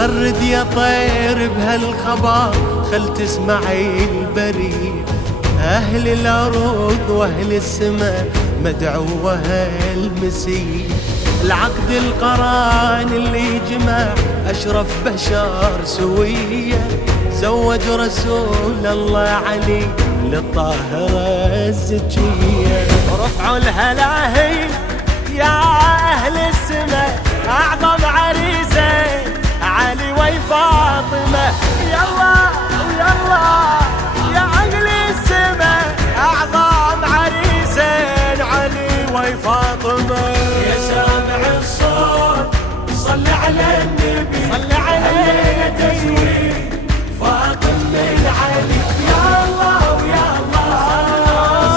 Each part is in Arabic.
غرد يا طير بهالخبر خل تسمعي البريد، أهل الأرض وأهل السماء مدعوة المسيح. العقد القران اللي جمع أشرف بشر سوية، زوج رسول الله علي للطاهرة الزكية. رفعوا الهلاهل يا أهل السماء، أعظم عريسة علي وفاطمة. يلا ويلا يا أهل السماء، أعظم عريسة علي وفاطمة. يا سامع الصوت صل على النبي، صل عليه تزويد فاطمة العلي. يا الله ويا الله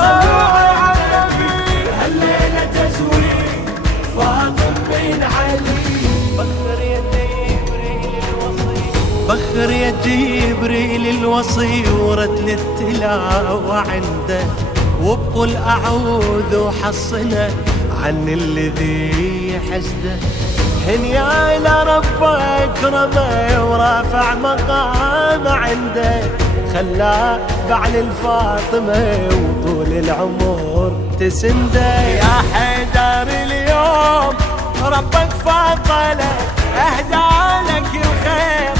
صلوا على النبي، هالليلة تزويد فاطمة العلي. بخر يا جبريل الوصي ورتل التلاوة عنده، وبقول أعوذ وحصنا عن الذي حسده. هنيا إلى رب أكرمه ورافع مقام عنده، خلاه بعل الفاطمة وطول العمر تسنده. يا حيدر اليوم ربك فضلك، أهدى لك الخير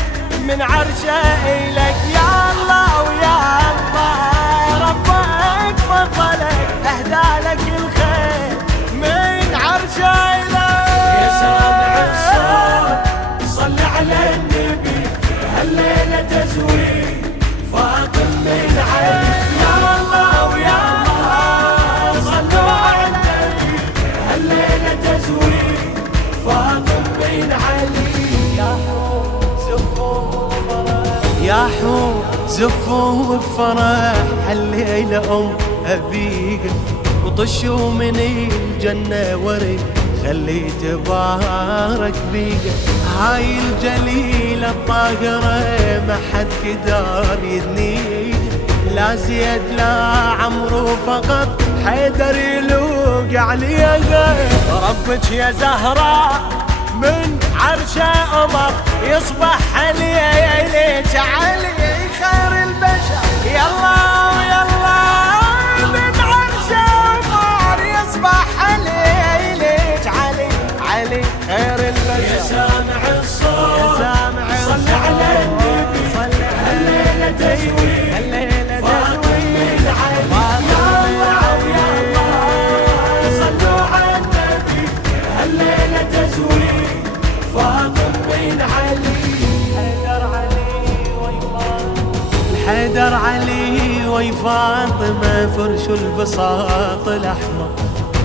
من عرشه إلك. يا الله ويا الله ربك فضلك، أهدى لك الخير من عرشه إلك. يا سامع الصوت صل على النبي، هالليلة تزويد فاطمة العلي. يا الله ويا الله صلوا على النبي، هالليلة تزويد فاطمة العلي. يا حور زفوا بفرح هالليلة أم أبيك، وطشوا من الجنة ورد خلي تبارك بيك. هاي الجليلة الطاهرة ما حد قدر يدنيك، لا زيد لا عمرو فقط حيدر يلوق عليها. ربك يا زهراء من عرشه أمر يصبح عليك علي خير البشر. يلا ويلا من عرشه أمر يصبح عليك علي علي خير البشر. يا سامع الصوت صل على النبي، هالليلة تزويد فاطمة العلي. يا الله ويا الله صلوا على النبي، هالليلة تزويد فاطمة العلي. حيدر علي وفاطمة فرشوا البساط الأحمر،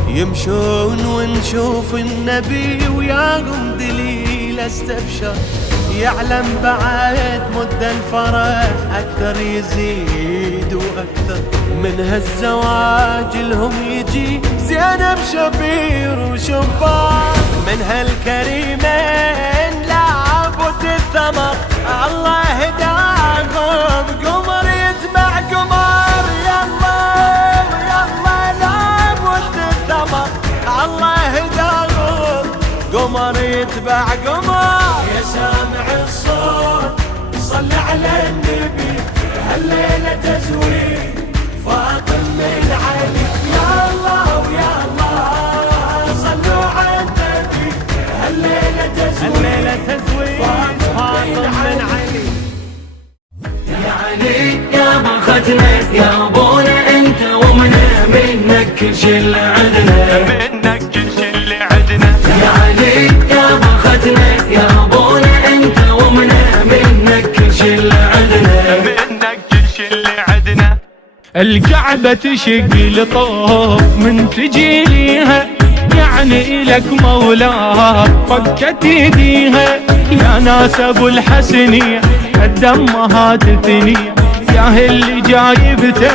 يمشون ونشوف النبي وياهم دليل استبشر. يعلم بعد مد الفرح أكثر يزيد وأكثر، من هالزواج لهم يجي زينب شبير وشبار. من هالكريمين لابد الثمر، الله هداهم قمر يتبع قمر. يلا يلا لابد الثمر، الله هداهم قمر يتبع قمر. يا سامع الصوت صل على النبي، هالليلة تزويد فاطمة العلي. يا الله ويا الله صلوا على النبي، هالليلة تزويد فاطمة العلي. يا علي يا ابو ختمه، يا ابونا انت ومنا، منك كل شي اللي عندنا، منك كل شي اللي عندنا. يا علي يا ابو ختمه، يا ابونا انت ومنا، منك كل شي اللي عندنا، منك كل شي اللي عندنا. الكعبة تشق لطوف من تجي ليها، يعني لك مولاها فكت يديها. يا ناس ابو الحسنية الدمها تثنية، يا اللي جايبته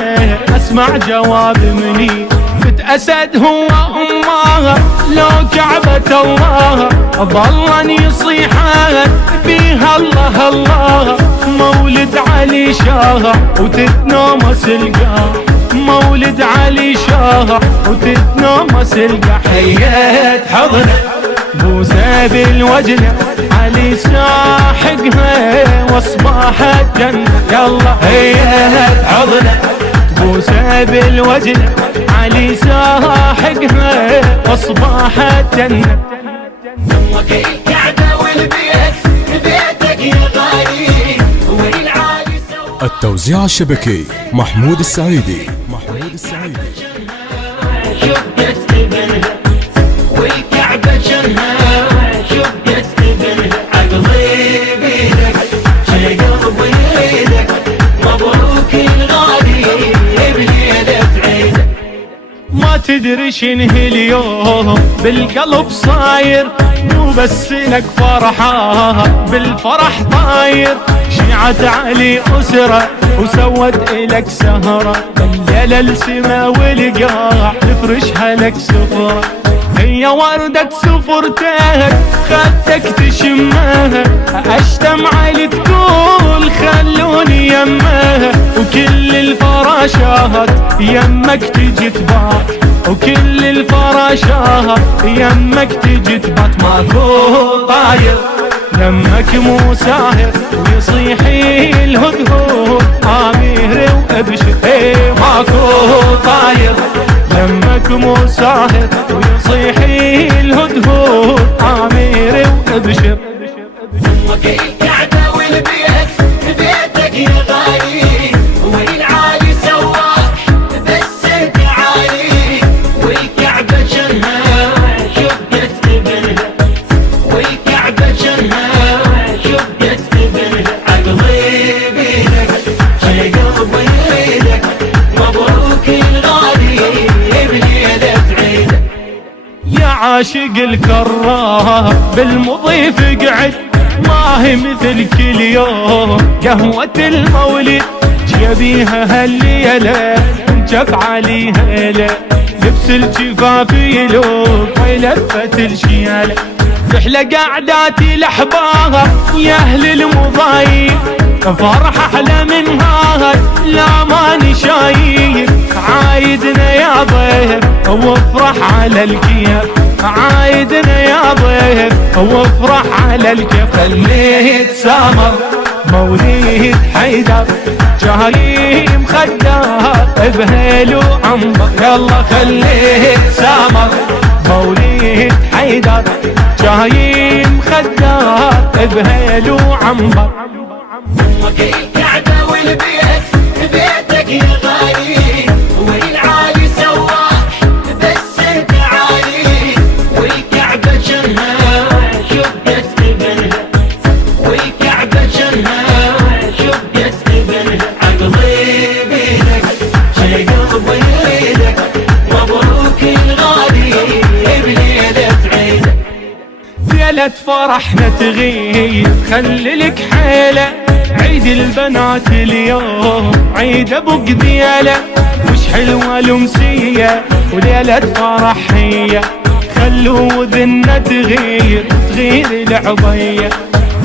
اسمع جواب مني. بنت اسد هو امها لو كعبة الله، ظلن يصيحات بيها الله الله. مولد علي شاها وتتنومس القاع، مولد علي شاها وتتنومس القاع. حيات حضنه بوسه بالوجنه على علي ساحقها واصبحت جنة. يلا هي عضلة تبوسها بالوجه، علي ساحقها واصبحت جنة. وكل الكعبة والبيت بيتك يا غالي، والعالي سوا. التوزيع الشبكي محمود السعيدي. شقت ابنها والكعبة جنها، شقت ابنها عقلي بيدك شي قلبي بيدك، مبروك الغالي بليلة عيدك. ما تدري شنه اليوم بالقلب صاير، مو بس لك فرحة بالفرح طاير. شيعت علي أسرة وسوت إلك سهرة، الليلة السما والقاع نفرشها لك سفرة. هي وردة سفرتك خدك تشمها، أشتم علي تقول خلوني يمها. وكل الفراشات يمك تجي تبات، وكل الفراشات يمك تجي تبات. ماكو طاير دمك مو ساهر، ويصيح الهدهد آمير وابشر. ماكو طاير دمك مو ساهر، ويصيح الهدهد آمير وابشر. وكل الكعبة والبيت بيتك يا غالي، والعالي سواك بس انت عالي. والكعبة جنها شقت ابنها، والكعبة جنها شقت ابنها عقلي بيدك شي قلبي بيدك، مبروك الغالي بليلة عيدك. يا عاشق الكرار بالمضيف قعد، ما هي مثل كل يوم قهوة المولد. جبيها هالليلة انجف عليها لا، لبس الجفاف يلوق ولفت الشيالة. رحلة قعداتي الأحباب يا أهل المضايق، فرح أحلى من هاي لا ماني شايف. عايدنا يا ضيف وافرح على الكيف، عايدنا يا ضيف وافرح على الكيف. خليه تسامر موليد حيدر، جاي مخدر بهيل وعنبر. يلا خليه تسامر موليد حيدر، جاي مخدر بهيل وعنبر. وكل الكعبة والبيت بيتك يا غالي، والعالي سواك بس انت عالي. والكعبة جنها شقت ابنها، والكعبة جنها شقت ابنها عقلي بيدك شي قلبي بيدك، مبروك الغالي بليلة عيدك. ليلة فرحنا تغيب خلي لك حيلة، عيد البنات اليوم عيد ابو قبيلة. وش حلوة الامسية وليلة فرح هي، خلوا وذنا تغير العضية.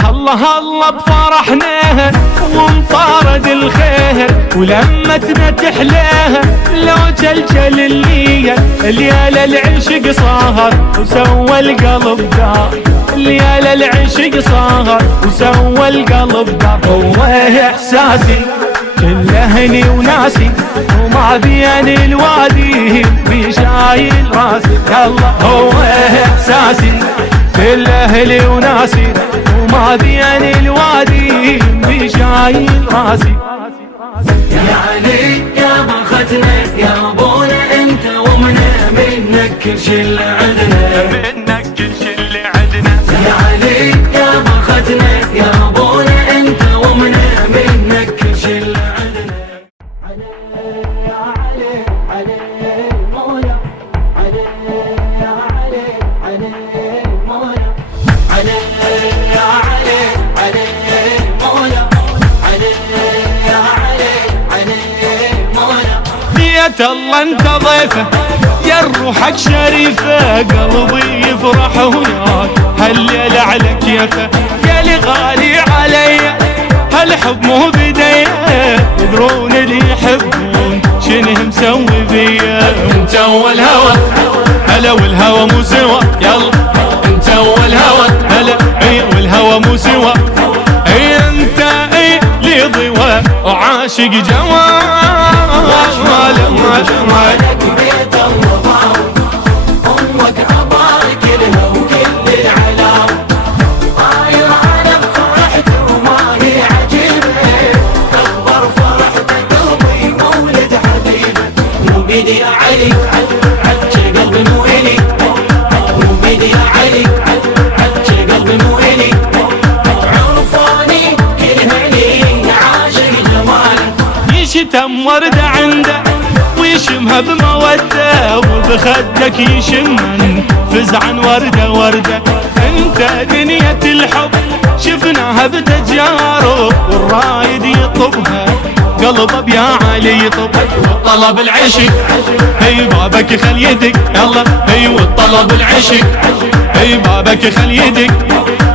الله الله بفرحنا ومطارد الخير، ولمتنا تحلاها لو جلجل الليل. الليالة العشق صاهر وسوى القلب دار، الليالة العشق صاهر وسوى القلب دار. هو احساسي كله هني وناسي، وما بين الوادي بشايل راسي. يلا هو احساسي كله هلي وناسي، وما بين الوادي بشايل راسي. يا علي يا مختنا يا ابونا انت ومنا، منك كل شي اللي عندنا، منك كل شي اللي عندنا. يا علي يا مختنا يا ابونا انت ومنا، منك كل شي اللي عندنا. يا علي علي مولا، علي يا علي علي مولا، علي يا علي علي مولا، علي يا علي علي مولا. بيت الله انت ضيفه يا روحك شريفه، قلبي يفرح وياك هالليلة على كيفه. يا لي غالي علي هالحب مو بديه، يدرون اللي يحبون شنه مسوي بيا. انت والهوى هلا والهوى مو سوا، يلا انت والهوى هلا والهوى مو عاشق جماله جمالك بيت الله ضاو أمك أبارك لها وكل العلاو طاير أنا بفرحت وما هي عجيبة أكبر فرحت قلبي مولد حبيبه مو بيدي يا علي شي قلبي مو إلي مو بيدي يا علي شي قلبي مو إلي عرفاني كل هني عاشق جمالك يشتم وردة عنده ويشمها بمودة وبخدك يشمن فزعا وردة وردة انت دنيا الحب شفناها بتجارب والرايد يطبها قلبه بيا علي يطب طلب العشق اي بابك خل يدك يلا اي والطلب العشق اي بابك خل يدك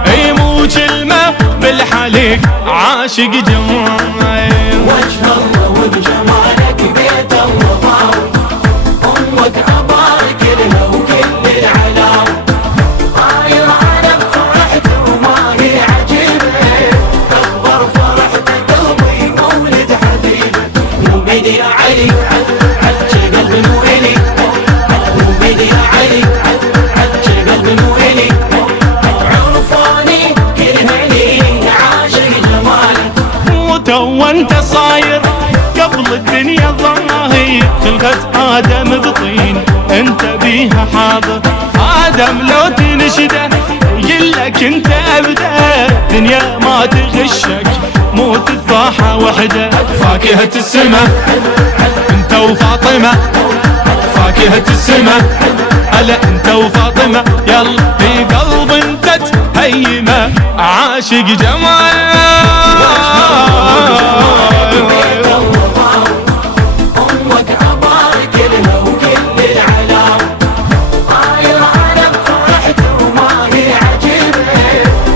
اي مو كلمة بالحليق عاشق جمال وجه الله وبجمالك بيت الله ضاو أمك أبارك لها وكل العلاو طاير أنا بفرحت وما هي عجيبة أكبر فرحت قلبي مولد حبيبه مو بيدي يا علي شي قلبي مو إلي مو بيدي يا علي شي قلبي مو إلي عرفاني كل هني عاشق جمالك وتو انت صاير قبل الدنيا ظاهر خلقت ادم بطين انت بيها حاضر ادم لو تنشده يقلك انت ابدا دنيا ما تغشك مو تفاحة وحدة فاكهة السما انت وفاطمة فاكهة السما هلا انت وفاطمة يلا في قلب انت تهيمة عاشق جمال أمك أبارك لها وكل العلاو طاير أنا بفرحت وما هي عجيبة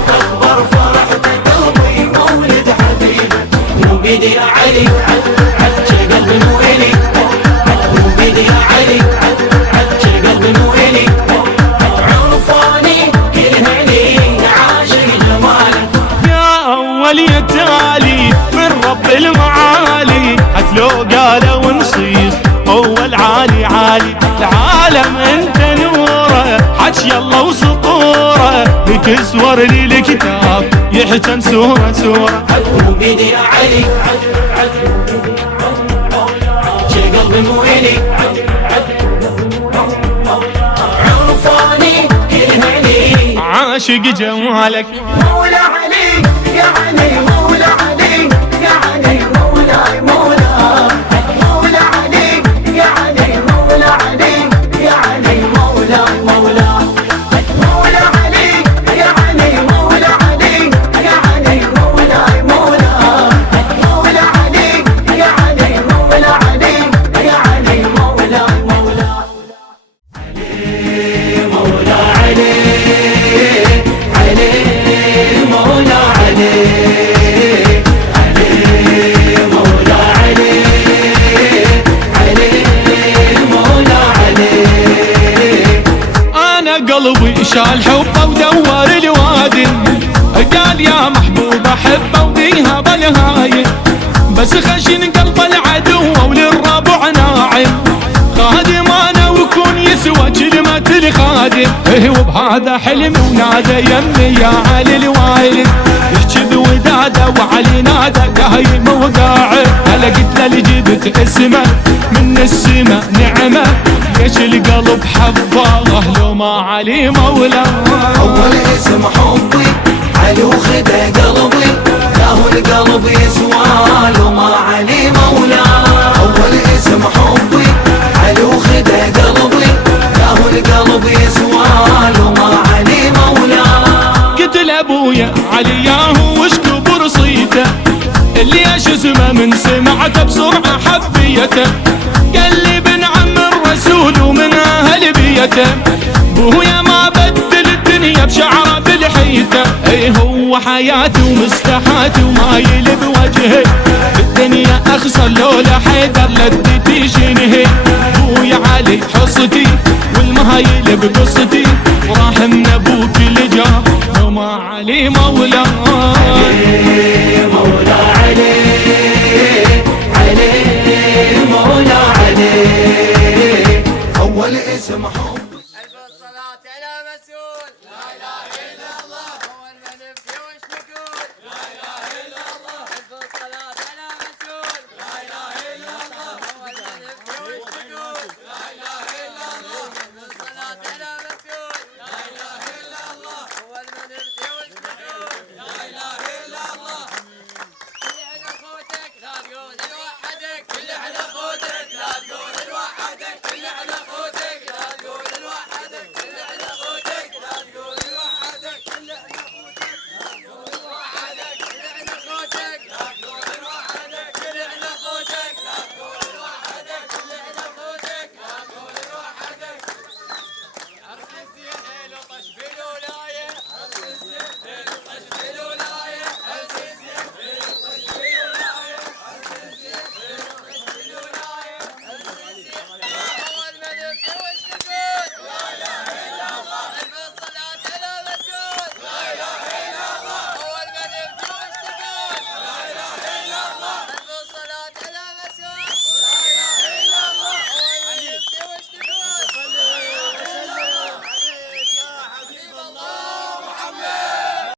أكبر فرحت قلبي مولد حبيبه مو بيدي يا علي شي قلبي مو إلي مو بيدي يا علي شي قلبي مو إلي عرفاني كل هني عاشق جمالك يا اول يا تالي من رب المعالي حتى لو قالوا نصيص هو العالي عالي العالم انت نوره حكي الله وسطوره بتسور لي الكتاب يحتن سوره سوره مو بيدي يا علي شي قلبي مو إلي عرفاني كل هني عاشق جمالك مولا علي يا علي مولا علي يا علي مولاي مولا مولا علي يا علي مولا علي يا علي مولاي مولا مولا علي يا علي مولا علي يا علي مولاي مولا مولا علي يا علي مولا علي يا علي مولاي مولا مولا علي علي مولا علي علي مولا علي علي مولا علي انا قلبي شال حبه ودور الوادي قال يا محبوب احبه وبيها بالهاي بس خشن قلب العدو وللربع ناعم خادم انا وكون يسوى كلمة الخادم وبهذا حلمي ونادى يمي يا علي الوالد يحكي بوداده وعلي نادى قايم وقاعد هلا قلت له لجبت اسمه من السما نعمه ليش القلب حباه لو ما علي مولاه أول اسم حبي علي وخده قلبي له القلب يسوى لو ما علي مولاه أول اسم حبي علي وخده قلبي له القلب يسوى لو ما علي مولاه قلت لابويا علي ياهو وش كبر صيته اللي ايش اسمه من سمعته بسرعه حبيته قال لي بن عم الرسول ومن اهل بيته بويا ما بدل الدنيا بشعره بالحيته اي هو حياتي ومستحاتي ومايل بوجهي الدنيا اخسر لولا حيدر لدتي شنهي بويا علي حصتي والمهايل بقصتي وراح من ابوك اللي جاه وما علي مولاه